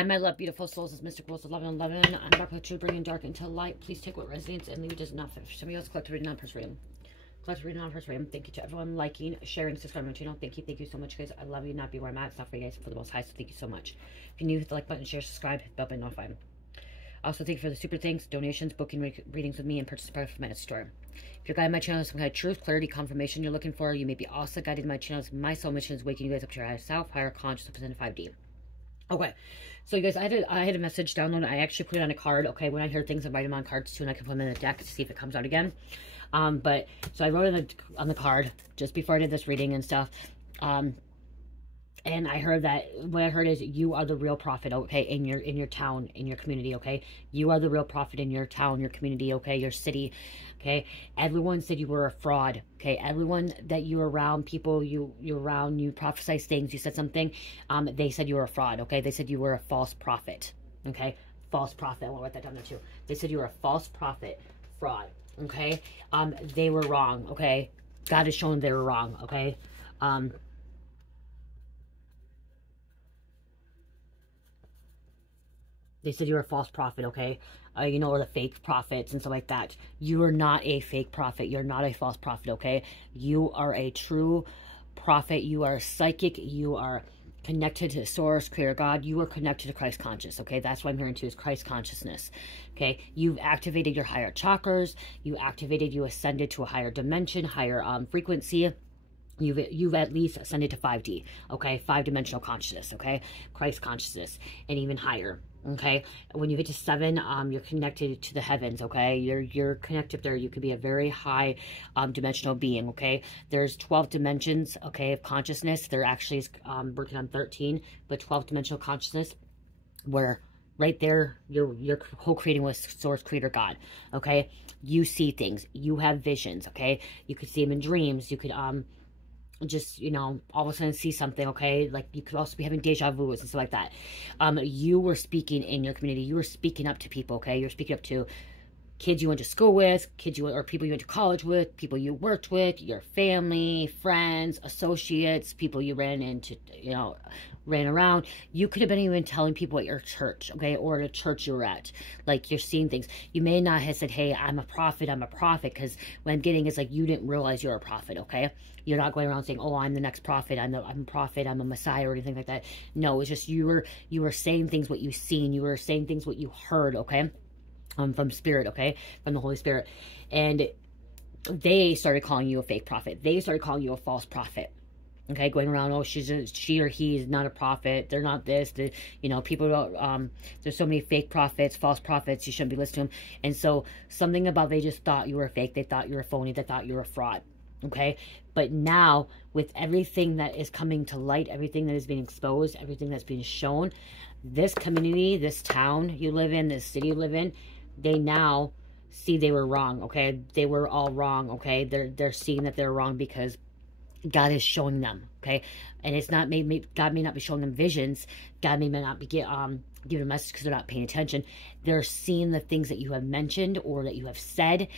Hi, my love, beautiful souls. It's Mystic Rose 1111. I'm back with you, bringing dark into light. Please take what resonates and leave it as nothing. Somebody else collect reading, non-purse reading. Collect reading, non-purse reading. Thank you to everyone liking, sharing, subscribing to my channel. Thank you so much, guys. I love you. Not be where I'm at. It's not for you guys, for the most high. So thank you so much. If you're new, hit the like button, share, subscribe, hit the bell button, notify. Also, thank you for the super thanks, donations, booking readings with me, and purchase product from my store. If you're guiding my channel, some kind of truth, clarity, confirmation you're looking for, you may be also guided my channels. My soul mission is waking you guys up to your higher self, higher consciousness, in 5D. Okay, so you guys, I had a message download. I actually put it on a card. Okay, when I hear things, I write them on cards too, and I can put them in the deck to see if it comes out again. But so I wrote it on the card just before I did this reading and stuff. And I heard that, what I heard is, you are the real prophet, okay, in your town, in your community, okay? You are the real prophet in your town, your community, okay, your city, okay? Everyone said you were a fraud, okay? Everyone that you were around, people you around, you prophesized things, you said something, they said you were a fraud, okay? They said you were a false prophet, okay? False prophet, I want to write that down there too. They said you were a false prophet, fraud, okay? They were wrong, okay? God has shown they were wrong, okay? They said you're a false prophet, okay? You know, or the fake prophets and stuff like that. You are not a fake prophet. You're not a false prophet, okay? You are a true prophet. You are psychic. You are connected to the source, creator God. You are connected to Christ conscious, okay? That's what I'm hearing too, is Christ consciousness, okay? You've activated your higher chakras. You ascended to a higher dimension, higher frequency. You've at least ascended to 5D, okay? 5-dimensional consciousness, okay? Christ consciousness, and even higher. Okay, when you get to 7, you're connected to the heavens, okay? You're connected there. You could be a very high dimensional being, okay? There's 12 dimensions, okay, of consciousness. They're actually working on 13, but 12-dimensional consciousness, where right there you're co-creating with source, creator God, okay? You see things, you have visions, okay? You could see them in dreams. You could just, you know, all of a sudden see something, okay? Like, you could also be having deja vus and stuff like that. You were speaking in your community. You were speaking up to people, okay? You're speaking up to kids you went to school with, or people you went to college with, people you worked with, your family, friends, associates, people you ran into, you know, ran around. You could have been even telling people at your church, okay, or the church you were at. Like, you're seeing things. You may not have said, hey, I'm a prophet, because what I'm getting is, like, you didn't realize you're a prophet, okay? You're not going around saying, oh, I'm the next prophet, I'm a prophet, I'm a messiah, or anything like that. No, it's just you were saying things what you've seen. You were saying things what you heard, okay? From spirit, okay? From the Holy Spirit. And they started calling you a fake prophet. They started calling you a false prophet. Okay, going around, oh, she or he is not a prophet. They're not this. You know, people don't, there's so many fake prophets, false prophets. You shouldn't be listening to them. And so something about, they just thought you were fake. They thought you were a phony. They thought you were a fraud. Okay, but now with everything that is coming to light, everything that is being exposed, everything that's being shown, this community, this town you live in, this city you live in, they now see they were wrong, okay? They were all wrong, okay? They're seeing that they're wrong because God is showing them, okay? And it's not, God may not be showing them visions. God may not be giving a message because they're not paying attention. They're seeing the things that you have mentioned or that you have said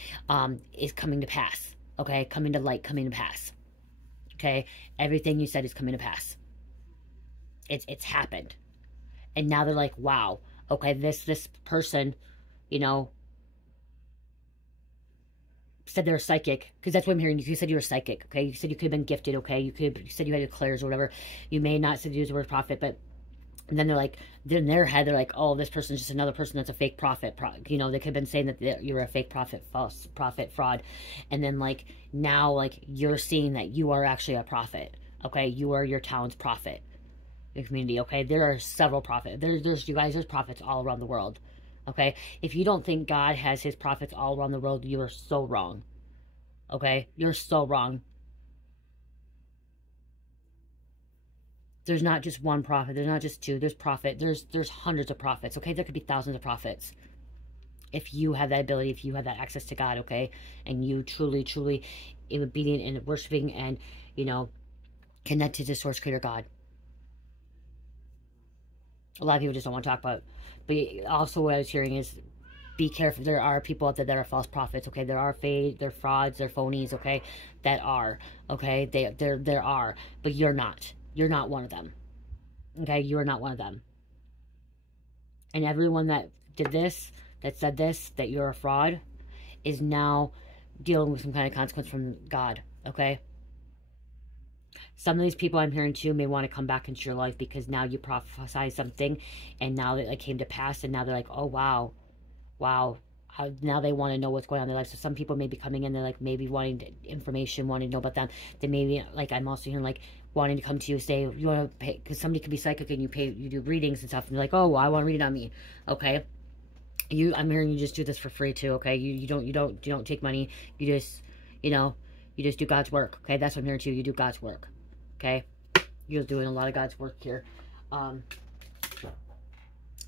is coming to pass, okay? Coming to light, coming to pass, okay? Everything you said is coming to pass. It's happened. And now they're like, wow, okay, this person, you know, said they're psychic, because that's what I'm hearing. You said you were psychic, okay? You said you could have been gifted, okay? You said you had declares or whatever. You may not said you used the word prophet, but then they're like, in their head, they're like, oh, this person's just another person that's a fake prophet. You know, they could have been saying that you were a fake prophet, false prophet, fraud. And then, like, now, like, you're seeing that you are actually a prophet, okay? You are your town's prophet, your community, okay? There are several prophets. There's prophets all around the world. Okay, if you don't think God has his prophets all around the world, you are so wrong. Okay, you're so wrong. There's not just one prophet. There's not just two. There's prophet. There's hundreds of prophets. Okay, there could be thousands of prophets. If you have that ability, if you have that access to God, okay, and you truly obedient and worshiping and, you know, connected to source, creator God. A lot of people just don't want to talk about it. But also what I was hearing is, be careful. There are people out there that are false prophets, okay? There are fake, they're frauds, they're phonies, okay? That are, okay? There are. But you're not. You're not one of them. Okay? You are not one of them. And everyone that did this, that said this, that you're a fraud, is now dealing with some kind of consequence from God, okay? Some of these people I'm hearing too may want to come back into your life because now you prophesied something and now it like came to pass, and now they're like, oh, wow. Now they want to know what's going on in their life. So some people may be coming in, they're like maybe wanting information, wanting to know about them. They maybe, like I'm also hearing like wanting to come to you, say, you want to pay, because somebody could be psychic and you do readings and stuff, and you're like, oh, well, I want to read it on me, okay? I'm hearing you just do this for free too, okay? You don't take money. You just, you just do God's work, okay? That's what I'm hearing too. You do God's work, okay? You're doing a lot of God's work here.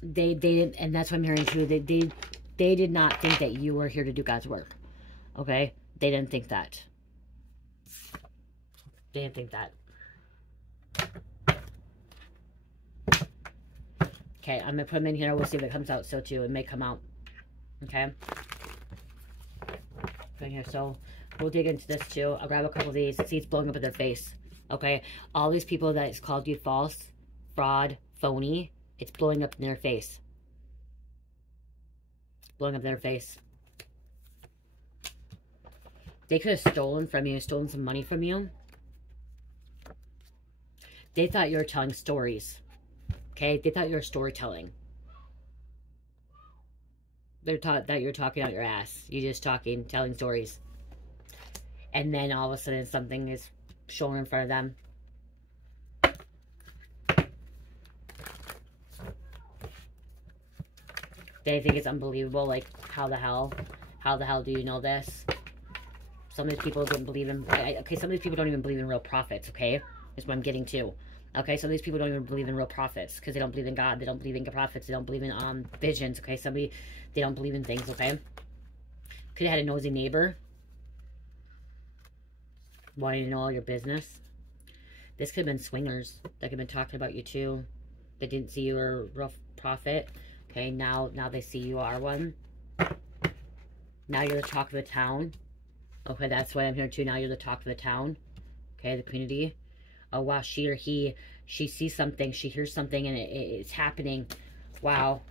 They didn't, and that's what I'm hearing too. They did not think that you were here to do God's work, okay? They didn't think that. They didn't think that. Okay, I'm going to put them in here. We'll see if it comes out so too. It may come out. Okay. Put in here. So we'll dig into this too. I'll grab a couple of these. See, it's blowing up in their face. Okay. All these people that it's called you false, fraud, phony, it's blowing up in their face. Blowing up in their face. They could have stolen from you, stolen some money from you. They thought you were telling stories. Okay, they thought you were storytelling. They thought that you're talking out your ass. You're just talking, telling stories. And then all of a sudden something is shown in front of them. They think it's unbelievable. Like, how the hell do you know this? Some of these people don't believe in, okay, some of these people don't even believe in real prophets, okay? That's what I'm getting to. Okay, some of these people don't even believe in real prophets because they don't believe in God. They don't believe in prophets. They don't believe in visions, okay? They don't believe in things, okay? Could have had a nosy neighbor wanting to know all your business. This could have been swingers that could have been talking about you too. They didn't see you were a real prophet. Okay, now they see you are one. Now you're the talk of the town. Okay, that's why I'm here too. Now you're the talk of the town. Okay, the community. Oh, wow, she or he, she sees something, she hears something, and it's happening. Wow.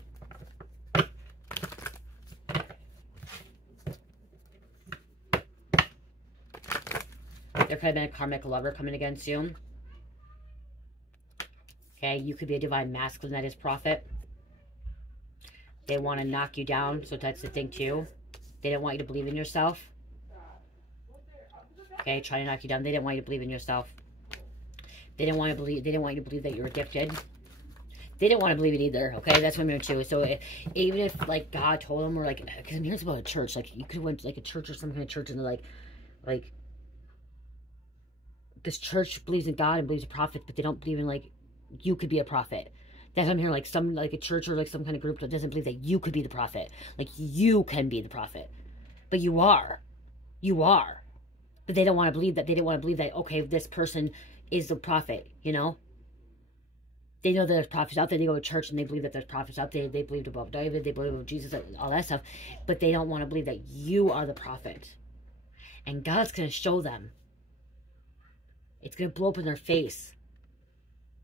There could have been a karmic lover coming against you. Okay, you could be a divine masculine that is prophet. They want to knock you down, so that's the thing too. They didn't want you to believe in yourself. Okay, trying to knock you down. They didn't want you to believe in yourself. They didn't want you to believe that you were gifted. They didn't want to believe it either, okay? That's what I'm here too. So even if, like, God told them, or, like, because I'm hearing about a church. Like, you could have went to, like, a church or some kind of church, and they're like, this church believes in God and believes in prophets, but they don't believe in, like, you could be a prophet. That's what I'm hearing, like a church or, like, some kind of group that doesn't believe that you could be the prophet. Like, you can be the prophet. But you are. You are. But they don't want to believe that. They didn't want to believe that, okay, this person is the prophet, you know? They know that there's prophets out there. They go to church and they believe that there's prophets out there. They believed about David. They believe about Jesus, all that stuff. But they don't want to believe that you are the prophet. And God's going to show them. It's going to blow up in their face.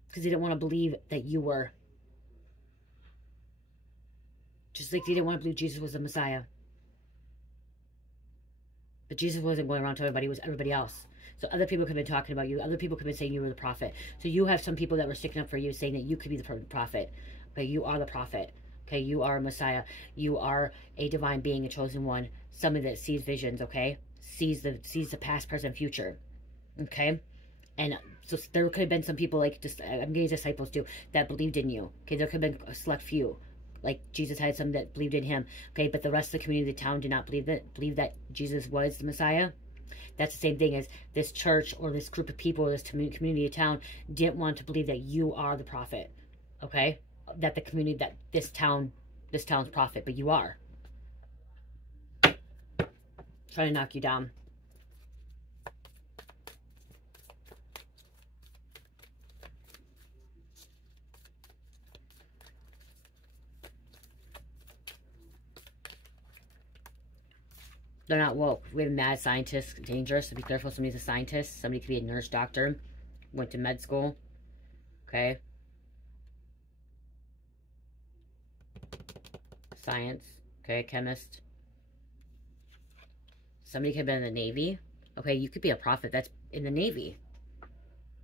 Because they don't want to believe that you were. Just like they didn't want to believe Jesus was the Messiah. But Jesus wasn't going around telling everybody. It was everybody else. So other people could have been talking about you. Other people could have been saying you were the prophet. So you have some people that were sticking up for you, saying that you could be the prophet. Okay, you are the prophet. Okay, you are a Messiah. You are a divine being, a chosen one. Somebody that sees visions, okay? Sees the past, present, future. Okay? And so there could have been some people, like, just, I'm getting disciples too, that believed in you. Okay, there could have been a select few. Like, Jesus had some that believed in him. Okay, but the rest of the community of the town did not believe that Jesus was the Messiah. That's the same thing as this church or this group of people or this community of town didn't want to believe that you are the prophet. Okay? That the community, that this town's prophet, but you are. Trying to knock you down. They're not woke. We have mad scientists, dangerous, so be careful. Somebody's a scientist. Somebody could be a nurse, doctor, went to med school. Okay? Science. Okay, chemist. Somebody could have been in the Navy. Okay, you could be a prophet that's in the Navy.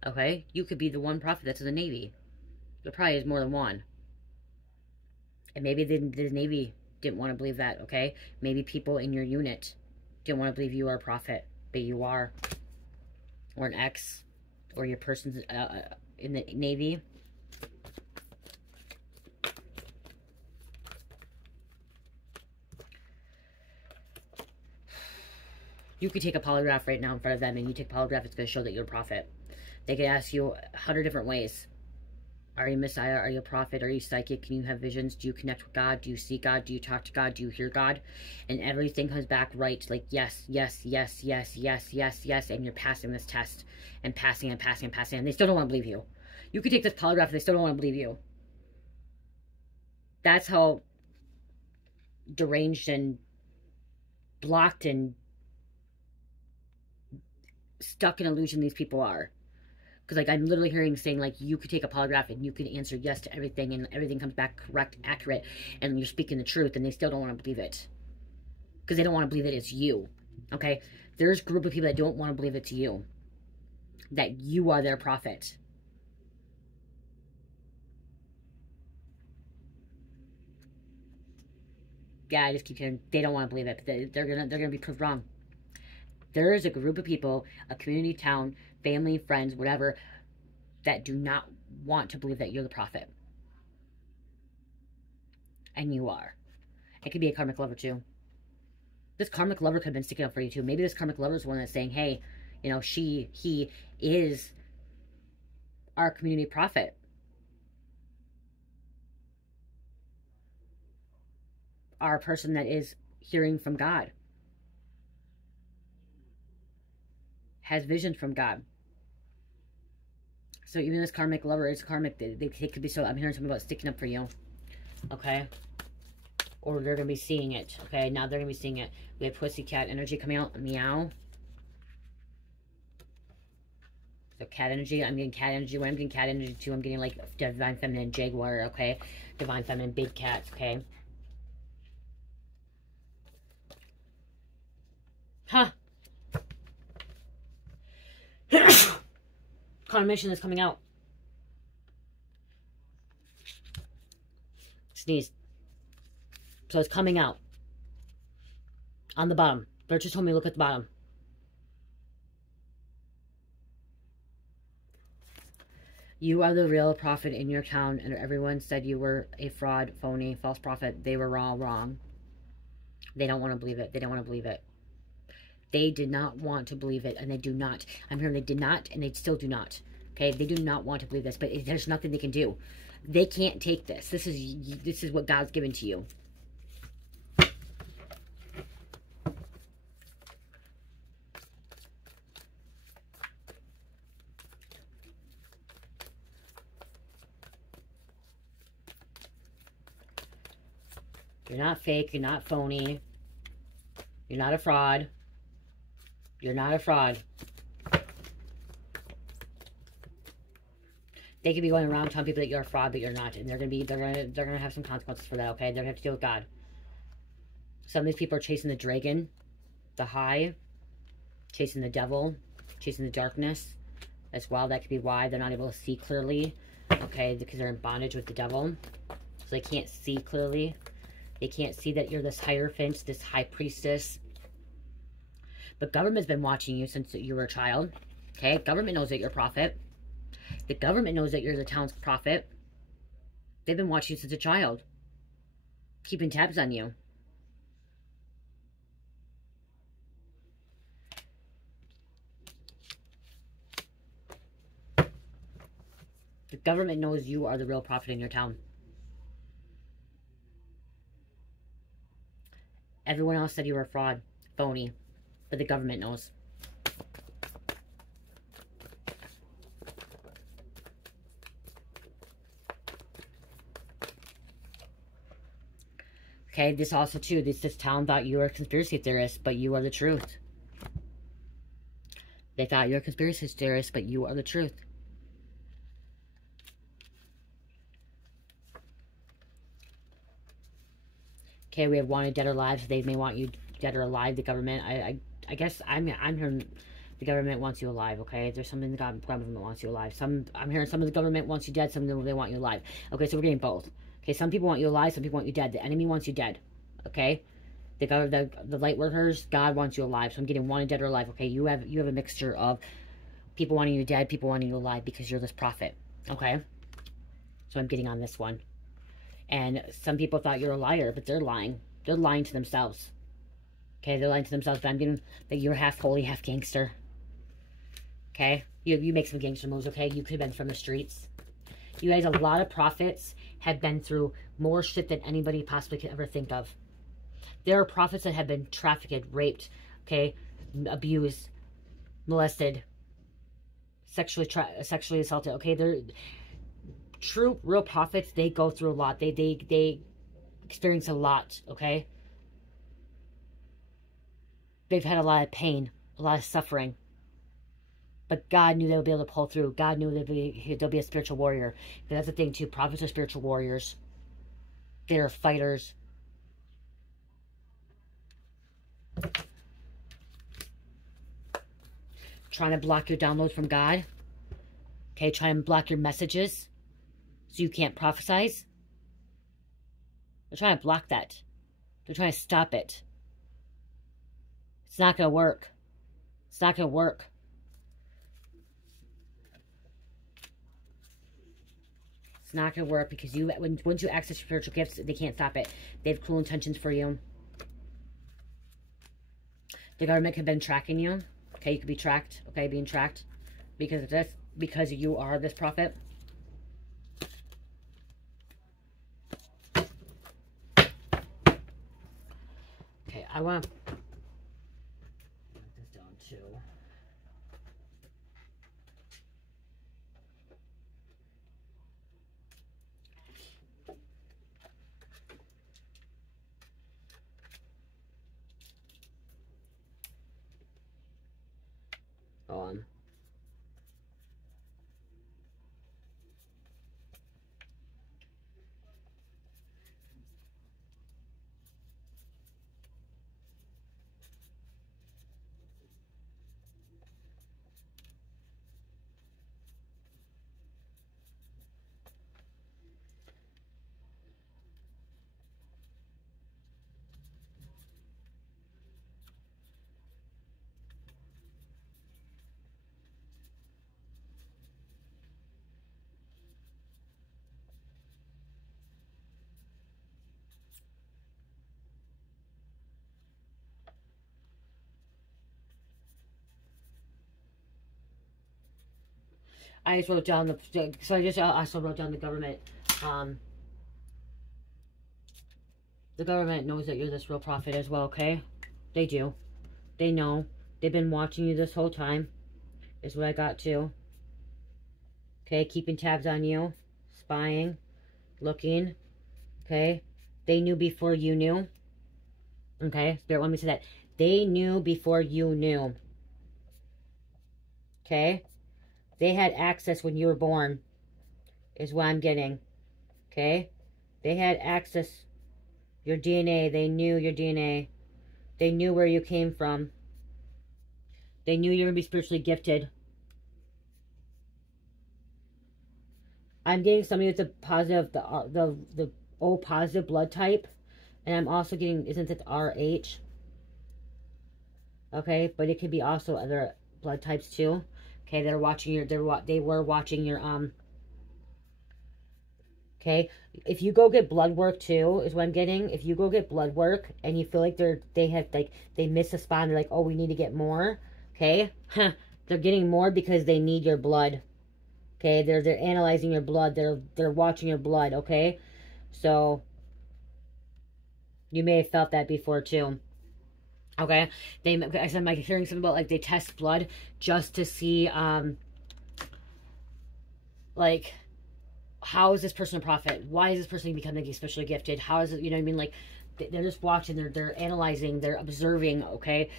Okay, you could be the one prophet that's in the Navy. There probably is more than one. And maybe the Navy didn't want to believe that, okay? Maybe people in your unit didn't want to believe you are a prophet, but you are. Or an ex, or your person's in the Navy. You could take a polygraph right now in front of them, and you take a polygraph, it's going to show that you're a prophet. They could ask you 100 different ways. Are you Messiah? Are you a prophet? Are you psychic? Can you have visions? Do you connect with God? Do you see God? Do you talk to God? Do you hear God? And everything comes back right. Like, yes, yes, yes, yes, yes, yes, yes. And you're passing this test. And passing and passing and passing. And they still don't want to believe you. You could take this polygraph and they still don't want to believe you. That's how deranged and blocked and stuck in illusion these people are. Because, like, I'm literally hearing saying, like, you could take a polygraph and you can answer yes to everything and everything comes back correct, accurate, and you're speaking the truth, and they still don't want to believe it. Because they don't want to believe that it's you, okay? There's a group of people that don't want to believe it's you. That you are their prophet. Yeah, I just keep hearing, they don't want to believe it, but they're gonna be proved wrong. There is a group of people, a community, town, family, friends, whatever, that do not want to believe that you're the prophet. And you are. It could be a karmic lover too. This karmic lover could have been sticking up for you too. Maybe this karmic lover is the one that's saying, hey, you know, he is our community prophet. Our person that is hearing from God. Has visions from God. So even this karmic lover is karmic. They could be, so I'm hearing something about sticking up for you. Okay? Or they're going to be seeing it. Okay? Now they're going to be seeing it. We have pussycat energy coming out. Meow. So cat energy. I'm getting cat energy. When I'm getting cat energy too, I'm getting like divine feminine jaguar. Okay? Divine feminine big cats. Okay? Huh. Confirmation is coming out. Sneeze. So it's coming out. On the bottom. Bert just told me to look at the bottom. You are the real prophet in your town, and everyone said you were a fraud, phony, false prophet. They were all wrong. They don't want to believe it. They don't want to believe it. They did not want to believe it, and they do not. I'm hearing they did not, and they still do not. Okay, they do not want to believe this, but there's nothing they can do. They can't take this. This is what God's given to you. You're not fake. You're not phony. You're not a fraud. You're not a fraud. They could be going around telling people that you're a fraud, but you're not, and they're gonna have some consequences for that. Okay, they're gonna have to deal with God. Some of these people are chasing the dragon, the high, chasing the devil, chasing the darkness as well. That could be why they're not able to see clearly. Okay, because they're in bondage with the devil, so they can't see clearly. They can't see that you're this hierophant, this high priestess. But government's been watching you since you were a child. Okay, government knows that you're a prophet. The government knows that you're the town's prophet. They've been watching you since a child. Keeping tabs on you. The government knows you are the real prophet in your town. Everyone else said you were a fraud, phony, but the government knows. Okay, this also too, this town thought you were a conspiracy theorist, but you are the truth. They thought you were a conspiracy theorist, but you are the truth. Okay, we have wanted dead or alive. So they may want you dead or alive. The government. I guess I'm hearing the government wants you alive. Okay, there's something the government wants you alive. I'm hearing some of the government wants you dead. Some of them they want you alive. Okay, so we're getting both. Okay, some people want you alive. Some people want you dead. The enemy wants you dead. Okay. The light workers, God wants you alive. So I'm getting wanted dead or alive. Okay, you have a mixture of people wanting you dead, people wanting you alive because you're this prophet. Okay, so I'm getting on this one. And some people thought you're a liar, but they're lying. They're lying to themselves. Okay, they're lying to themselves. But I'm getting that you're half holy, half gangster. Okay, you make some gangster moves. Okay, you could have been from the streets. You guys, a lot of prophets have been through more shit than anybody possibly could ever think of. There are prophets that have been trafficked, raped, okay, abused, molested, sexually assaulted. Okay, they're true, real prophets. They go through a lot. They experience a lot. Okay, they've had a lot of pain, a lot of suffering. But God knew they would be able to pull through. God knew they'll be a spiritual warrior. And that's the thing too. Prophets are spiritual warriors. They're fighters. Trying to block your downloads from God. Okay, trying to block your messages so you can't prophesize. They're trying to block that. They're trying to stop it. It's not going to work. It's not going to work. It's not going to work because once you access your spiritual gifts, they can't stop it. They have cruel intentions for you. The government could have been tracking you. Okay, you could be tracked. Okay, being tracked because of this, because you are this prophet. Okay, I want to put this down too. On. I just wrote down so I just also wrote down the government. The government knows that you're this real prophet as well, okay? They do. They know. They've been watching you this whole time. Is what I got too. Okay, keeping tabs on you. Spying. Looking. Okay? They knew before you knew. Okay? Spirit, let me say that. They knew before you knew. Okay? They had access when you were born, is what I'm getting. Okay? They had access. Your DNA. They knew your DNA. They knew where you came from. They knew you were going to be spiritually gifted. I'm getting somebody with the positive, the O positive blood type. And I'm also getting, isn't it RH? Okay? But it could be also other blood types too. Okay, they're watching your, they were watching your, okay, if you go get blood work too, is what I'm getting. If you go get blood work and you feel like they miss a spot and they're like, oh, we need to get more, okay, they're getting more because they need your blood, okay, they're analyzing your blood, they're watching your blood, okay, so, you may have felt that before too. Okay, I said, I'm hearing something about like they test blood just to see, like, how is this person a prophet? Why is this person becoming especially gifted? How is it, you know what I mean? Like, they're just watching, they're analyzing, they're observing, okay?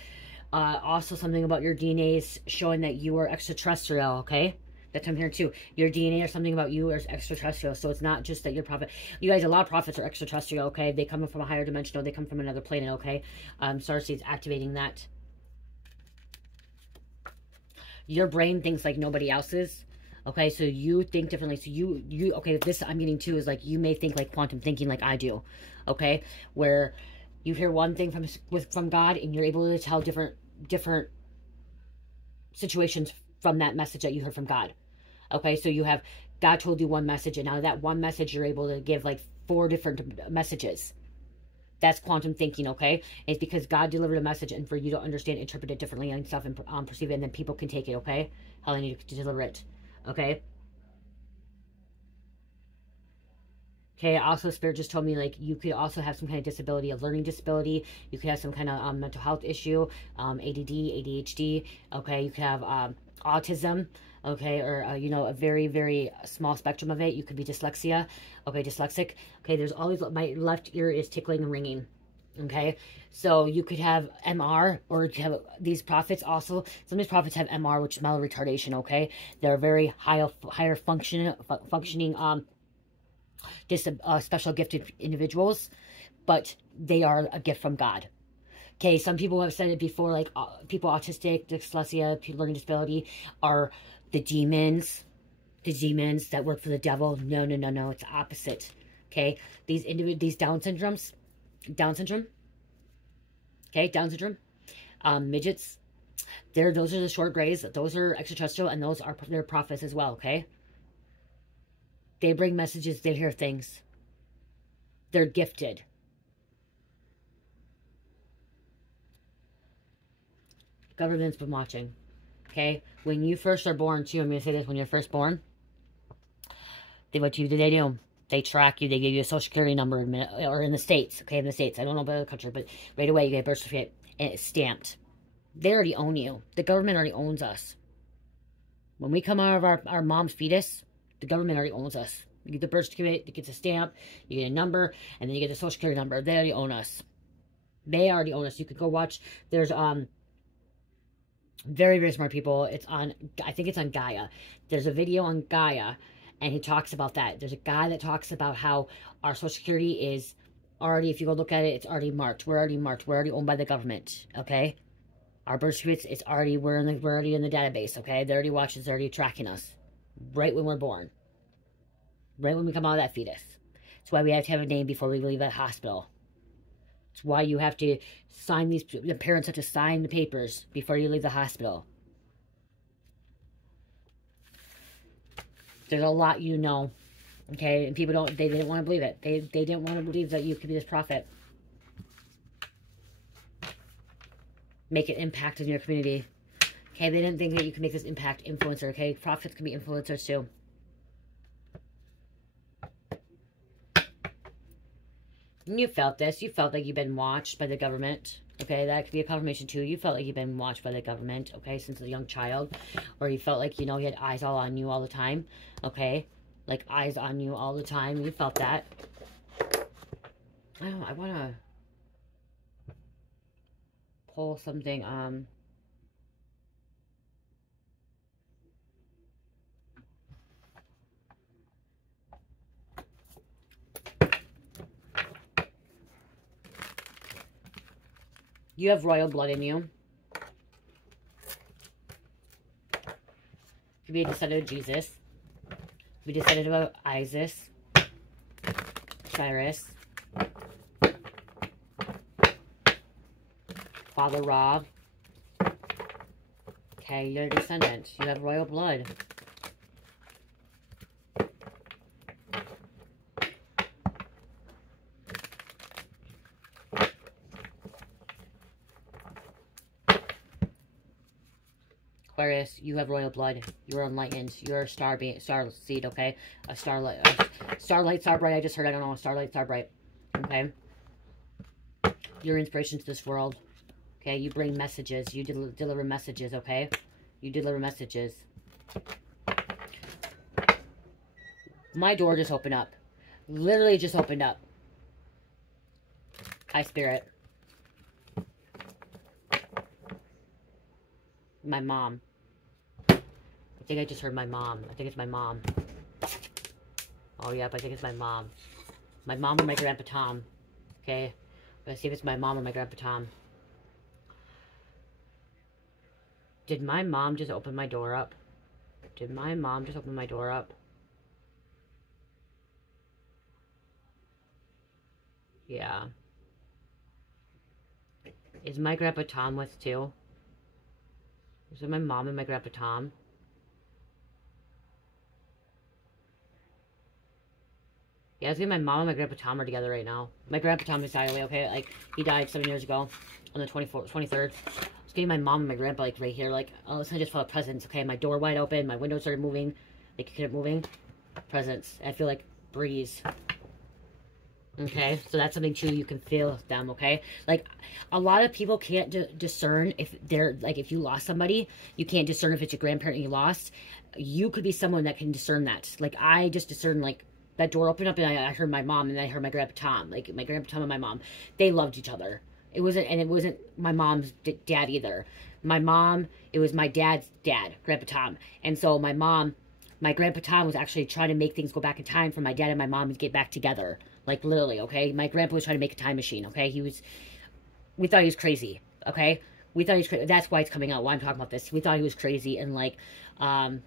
Also something about your DNA is showing that you are extraterrestrial, okay? That's what I'm hearing too. Your DNA or something about you is extraterrestrial. So it's not just that you're prophet. You guys, a lot of prophets are extraterrestrial, okay? They come from a higher dimension, or they come from another planet, okay? Starseed's activating that. Your brain thinks like nobody else's. Okay, so you think differently. So you okay, this I'm getting too is like you may think like quantum thinking like I do. Okay? Where you hear one thing from God and you're able to tell different situations from that message that you heard from God. Okay, so you have God told you one message, and out of that one message you're able to give like 4 different messages. That's quantum thinking, okay? It's because God delivered a message, and for you to understand, interpret it differently and stuff, and perceive it, and then people can take it, okay? How they need to deliver it, okay? Okay, also Spirit just told me, like, you could also have some kind of disability, a learning disability. You could have some kind of mental health issue, ADD, ADHD, okay? You could have autism, okay? Or, you know, a very, very small spectrum of it. You could be dyslexia, okay? Dyslexic. Okay, there's always, my left ear is tickling and ringing, okay? So you could have MR, or you could have these prophets also. Some of these prophets have MR, which is mental retardation, okay? They're very higher functioning, just special gifted individuals, but they are a gift from God. Okay, some people have said it before, like people autistic, dyslexia, learning disability are the demons that work for the devil. No, no, no, no, it's the opposite. Okay, these Down syndrome, okay, Down syndrome, midgets, those are the short grays, those are extraterrestrial, and those are their prophets as well, okay? They bring messages, they hear things. They're gifted. Government's been watching. Okay? When you first are born, too, I'm going to say this, when you're first born, what do they do? They track you. They give you a social security number, or in the States. Okay, in the States. I don't know about the country, but right away you get a birth certificate, and it's stamped. They already own you. The government already owns us. When we come out of our mom's fetus, the government already owns us. You get the birth certificate, you get a stamp, you get a number, and then you get the social security number. They already own us. They already own us. You could go watch. There's very, very smart people. It's on, I think it's on Gaia. There's a video on Gaia, and he talks about that. There's a guy that talks about how our social security is already, if you go look at it, it's already marked. We're already marked. We're already owned by the government. Okay, our birth certificates, it's already, we're already in the database. Okay, they're already watching. They're already tracking us right when we're born. Right when we come out of that fetus. That's why we have to have a name before we leave that hospital. It's why you have to sign the parents have to sign the papers before you leave the hospital. There's a lot you know. Okay? And people they didn't want to believe it. They didn't want to believe that you could be this prophet. Make an impact in your community. Okay? They didn't think that you could make this impact influencer. Okay? Prophets can be influencers too. You felt this. You felt like you've been watched by the government. Okay, that could be a confirmation too. You felt like you've been watched by the government, okay, since a young child. Or you felt like, you know, you had eyes all on you all the time, okay? Like eyes on you all the time. You felt that. I want to pull something. You have royal blood in you. You could be a descendant of Jesus. You could be a descendant of Isis. Cyrus. Father Ra. Okay, you're a descendant. You have royal blood. Aquarius, you have royal blood. You are enlightened. You're a star seed, okay? A starlight, starbright. I just heard. I don't know. Starlight, starbright. Okay. You're inspiration to this world. Okay. You bring messages. You deliver messages. Okay. You deliver messages. My door just opened up. Literally just opened up. High Spirit. My mom. think I just heard my mom. I think it's my mom. Oh, yep, I think it's my mom. My mom or my Grandpa Tom. Okay? Let's see if it's my mom or my Grandpa Tom. Did my mom just open my door up? Did my mom just open my door up? Yeah. Is my Grandpa Tom with too? Is it my mom and my Grandpa Tom? Yeah, I was getting my mom and my Grandpa Tom are together right now. My Grandpa Tom just died away, okay? Like, he died 7 years ago on the 23rd. I was getting my mom and my grandpa, like, right here. Like, all of a sudden I just felt presents, okay? My door wide open. My window started moving. Like, it kept moving. Presents. I feel like breeze. Okay? So that's something, too, you can feel them, okay? Like, a lot of people can't discern if they're, like, if you lost somebody, you can't discern if it's your grandparent you lost. You could be someone that can discern that. Like, I just discern, like, that door opened up and I heard my mom and I heard my Grandpa Tom. Like, my Grandpa Tom and my mom. They loved each other. It wasn't my mom's dad either. My mom, it was my dad's dad, Grandpa Tom. And so my Grandpa Tom was actually trying to make things go back in time for my dad and my mom to get back together. Like, literally, okay? My grandpa was trying to make a time machine, okay? We thought he was crazy, okay? We thought he was crazy. That's why it's coming out, why I'm talking about this. We thought he was crazy and, like,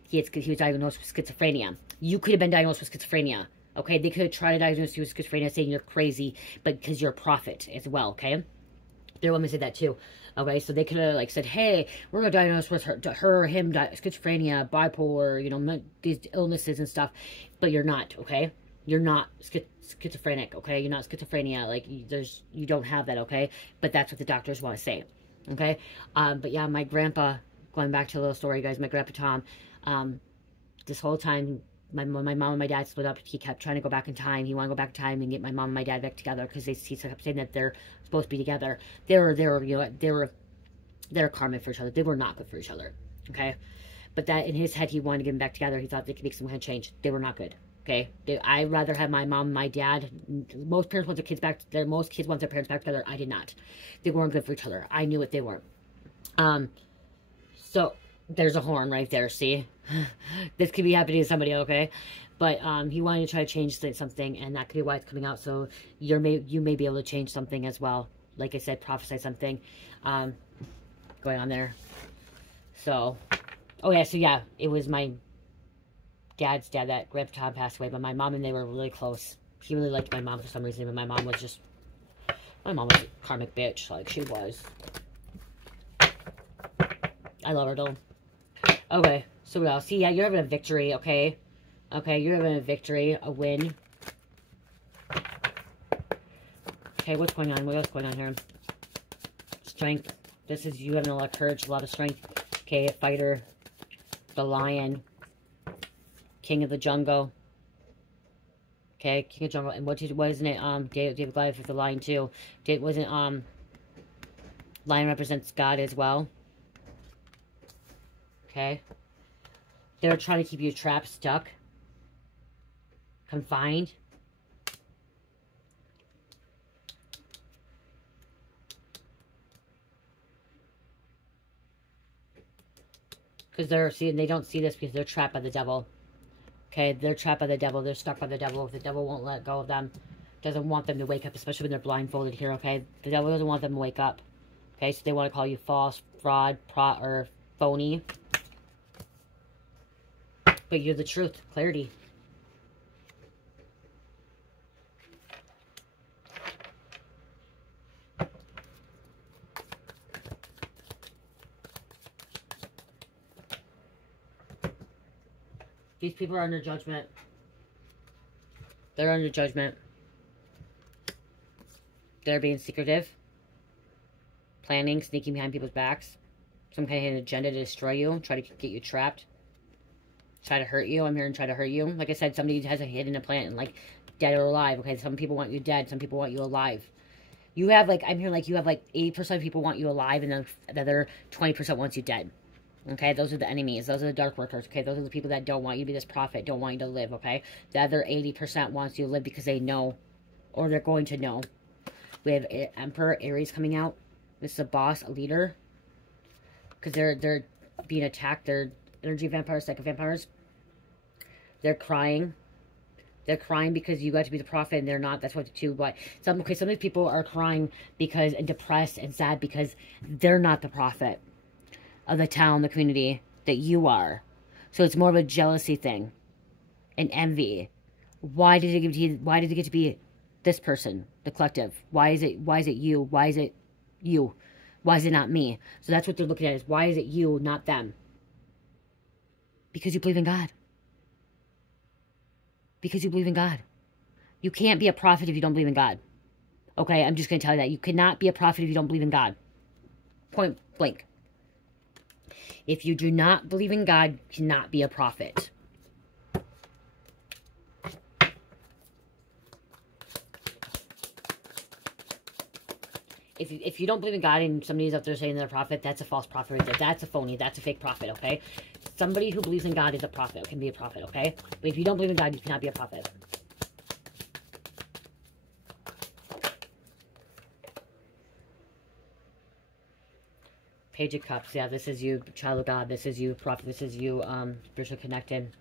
he was diagnosed with schizophrenia. You could have been diagnosed with schizophrenia. Okay, they could have tried to diagnose you with schizophrenia, saying you're crazy, but because you're a prophet as well, okay? Their women said that too. Okay, so they could have, like, said, hey, we're going to diagnose with her or him, schizophrenia, bipolar, you know, these illnesses and stuff, but you're not, okay? You're not schizophrenic, okay? You're not schizophrenia, like, you don't have that, okay? But that's what the doctors want to say, okay? But yeah, my grandpa, going back to a little story, guys, my Grandpa Tom, this whole time, when my mom and my dad split up, he kept trying to go back in time. He wanted to go back in time and get my mom and my dad back together because he kept saying that they're supposed to be together. They were karmic for each other. They were not good for each other. Okay, but that in his head, he wanted to get them back together. He thought they could make some kind of change. They were not good. Okay, I'd rather have my mom and my dad. Most parents want their kids back. Most kids want their parents back together. I did not. They weren't good for each other. I knew it. They weren't. So. There's a horn right there, see? This could be happening to somebody, okay? But he wanted to try to change something, and that could be why it's coming out. So you may be able to change something as well. Like I said, prophesy something going on there. So, oh yeah, so yeah, it was my dad's dad that Grandpa Tom passed away, but my mom and they were really close. He really liked my mom for some reason, but my mom was a karmic bitch, like she was. I love her though. Okay, so what else? See, yeah, you're having a victory, okay? Okay, you're having a victory, a win. Okay, what's going on? What else going on here? Strength. This is you having a lot of courage, a lot of strength. Okay, a fighter. The lion. King of the jungle. Okay, King of jungle. And wasn't it, David Goliath with the lion too? Lion represents God as well. Okay. They're trying to keep you trapped, stuck, confined. Because they don't see this because they're trapped by the devil. Okay, they're trapped by the devil. They're stuck by the devil. The devil won't let go of them. Doesn't want them to wake up, especially when they're blindfolded here, okay? The devil doesn't want them to wake up. Okay, so they want to call you false, fraud, or phony. But you're the truth. Clarity. These people are under judgment. They're under judgment. They're being secretive. Planning, sneaking behind people's backs. Some kind of agenda to destroy you. Try to get you trapped. Try to hurt you. I'm here and try to hurt you. Like I said, somebody has a hidden plan, like dead or alive. Okay, some people want you dead. Some people want you alive. You have like, I'm here like you have like 80% of people want you alive, and then the other 20% wants you dead. Okay, those are the enemies. Those are the dark workers. Okay, those are the people that don't want you to be this prophet, don't want you to live. Okay, the other 80% wants you to live because they know, or they're going to know. We have Emperor Aries coming out. This is a boss, a leader, because they're being attacked. They're energy vampires, psychic vampires. They're crying. They're crying because you got to be the prophet and they're not. That's what too. But some of these people are crying because and depressed and sad because they're not the prophet of the town, the community that you are. So it's more of a jealousy thing, and envy. Why did it get to you? Why did it get to be this person, the collective? Why is it you? Why is it you? Why is it not me? So that's what they're looking at, is why is it you, not them? Because you believe in God. Because you believe in God. You can't be a prophet if you don't believe in God. Okay, I'm just going to tell you that. You cannot be a prophet if you don't believe in God. Point blank. If you do not believe in God, you cannot be a prophet. If you don't believe in God and somebody's up there saying they're a prophet, that's a false prophet right there. That's a phony. That's a fake prophet, okay? Somebody who believes in God is a prophet, can be a prophet, okay? But if you don't believe in God, you cannot be a prophet. Page of Cups. Yeah, this is you, child of God. This is you, prophet. This is you, spiritually connected.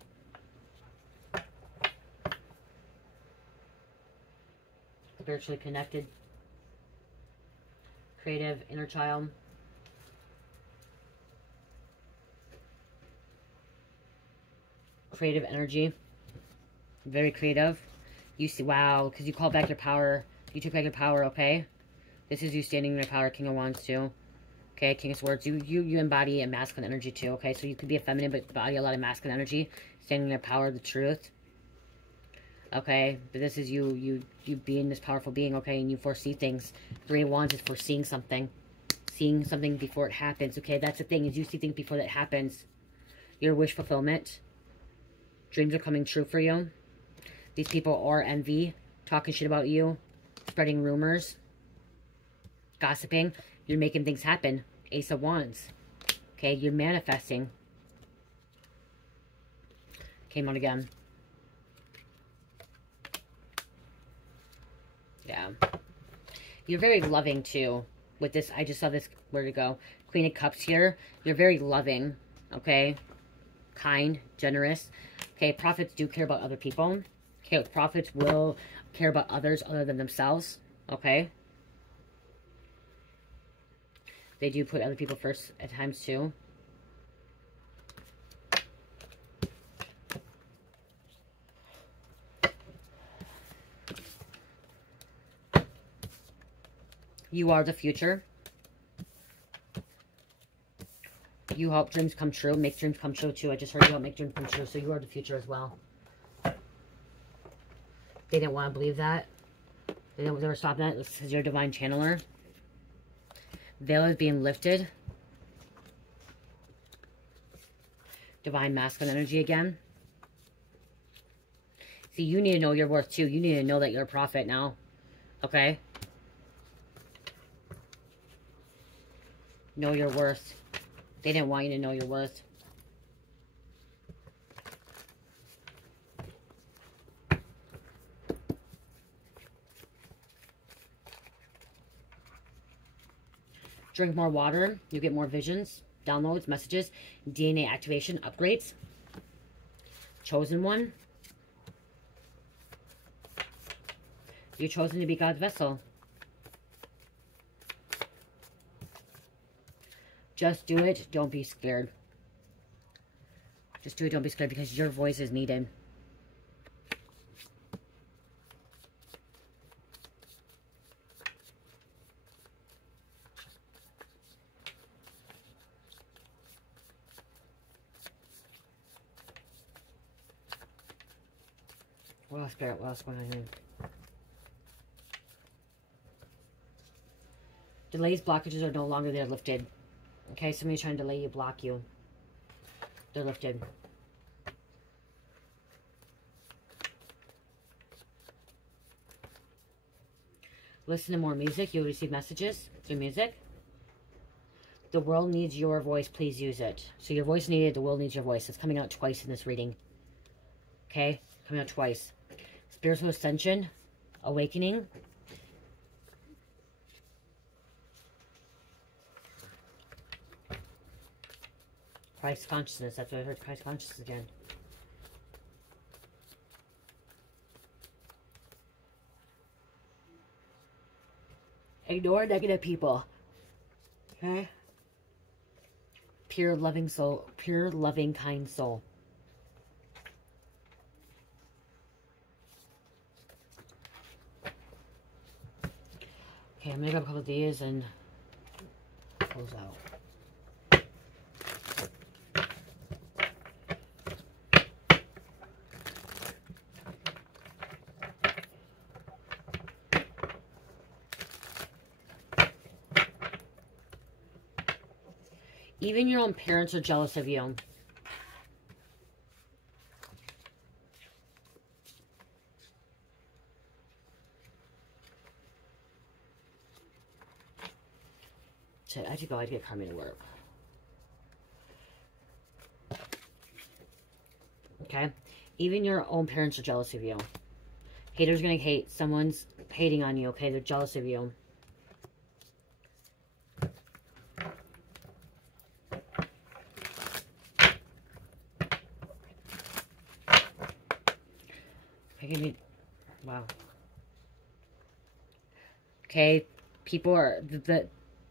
Spiritually connected. Creative, inner child. Creative energy. Very creative. You see, wow, because you called back your power. You took back your power, okay? This is you standing in your power, King of Wands too. Okay, King of Swords. You embody a masculine energy too, okay? So you could be a feminine, but embody a lot of masculine energy. Standing in your power, the truth. Okay, but this is you being this powerful being, okay? And you foresee things. Three of Wands is foreseeing something. Seeing something before it happens, okay? That's the thing, is you see things before that happens. Your wish fulfillment. Dreams are coming true for you. These people are envy, talking shit about you, spreading rumors, gossiping. You're making things happen. Ace of Wands. Okay, you're manifesting. Came out again. Yeah. You're very loving too. With this, I just saw this, where to go? Queen of Cups here. You're very loving, okay? Kind, generous. Okay, prophets do care about other people. Okay, prophets will care about others other than themselves, okay? They do put other people first at times too. You are the future. You help dreams come true. Make dreams come true too. I just heard you help make dreams come true. So you are the future as well. They didn't want to believe that. They were stopping that. This is your divine channeler. Veil is being lifted. Divine masculine energy again. See, you need to know your worth too. You need to know that you're a prophet now. Okay? Know your worth. They didn't want you to know your worth. Drink more water. You get more visions, downloads, messages, DNA activation, upgrades. Chosen one. You're chosen to be God's vessel. Just do it. Don't be scared. Just do it. Don't be scared, because your voice is needed. What else, Spirit? What else going on here? Delays, blockages are no longer there, lifted. Okay, somebody's trying to delay you, block you. They're lifted. Listen to more music. You'll receive messages through music. The world needs your voice. Please use it. So your voice needed. The world needs your voice. It's coming out twice in this reading. Okay? Coming out twice. Spiritual ascension. Awakening. Christ consciousness. That's what I heard. Christ consciousness again. Ignore negative people. Okay? Pure loving soul. Pure loving kind soul. Okay, I'm gonna grab a couple of these and close out. Even your own parents are jealous of you. Shit, I have to go. I have to get Carmen to work. Okay? Even your own parents are jealous of you. Haters gonna hate. Someone's hating on you, okay? They're jealous of you. Give me, wow. Okay, people are,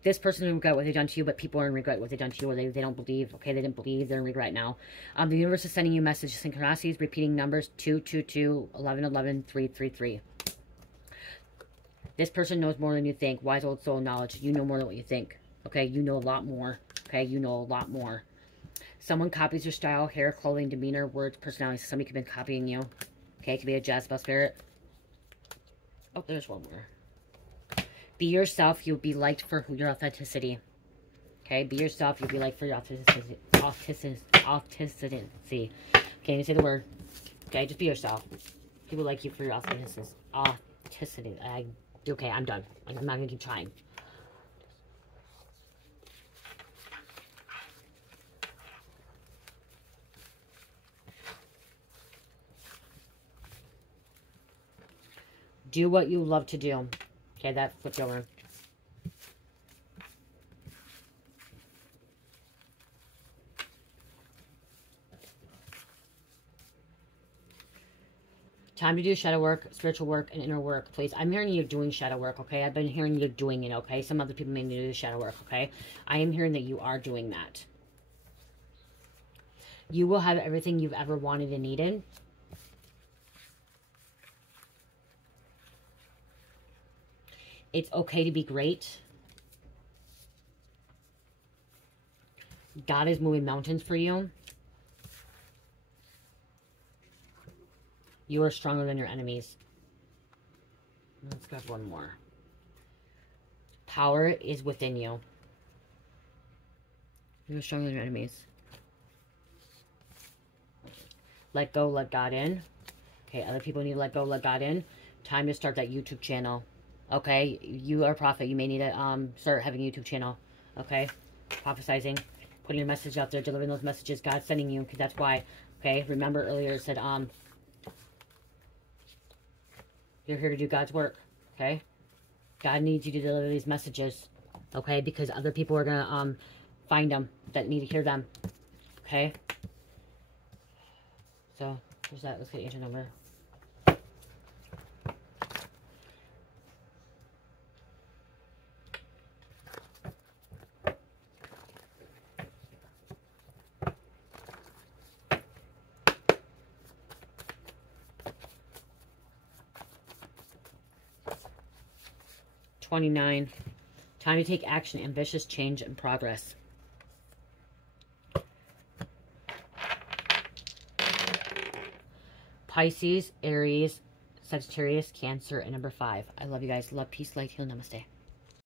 this person will regret what they've done to you, but people are in regret what they've done to you, or they don't believe. Okay, they didn't believe, they're in regret now. The universe is sending you messages, synchronicities, repeating numbers 222, 1111, 333. This person knows more than you think. Wise old soul knowledge. You know more than what you think. Okay, you know a lot more. Okay, you know a lot more. Someone copies your style, hair, clothing, demeanor, words, personality. Somebody could have been copying you. Okay, it could be a Jezebel spirit. Oh, there's one more. Be yourself. You'll be liked for your authenticity. Okay, be yourself. You'll be liked for your authenticity. Okay, you say the word. Okay, just be yourself. People like you for your authenticity. Okay, I'm done. I'm not going to keep trying. Do what you love to do. Okay, that flipped over. Time to do shadow work, spiritual work, and inner work, please. I'm hearing you doing shadow work, okay? I've been hearing you doing it, okay? Some other people may need to do shadow work, okay? I am hearing that you are doing that. You will have everything you've ever wanted and needed. It's okay to be great. God is moving mountains for you. You are stronger than your enemies. Let's grab one more. Power is within you. You're stronger than your enemies. Let go, let God in. Okay, other people need to let go, let God in. Time to start that YouTube channel. Okay, you are a prophet. You may need to start having a YouTube channel. Okay, prophesizing, putting your message out there, delivering those messages God's sending you, because that's why. Okay, remember earlier it said you're here to do God's work. Okay, God needs you to deliver these messages. Okay, because other people are gonna find them that need to hear them. Okay, so there's that. Let's get angel number. 29. Time to take action, ambitious change, and progress. Pisces, Aries, Sagittarius, Cancer, and number 5. I love you guys. Love, peace, light, heal, namaste.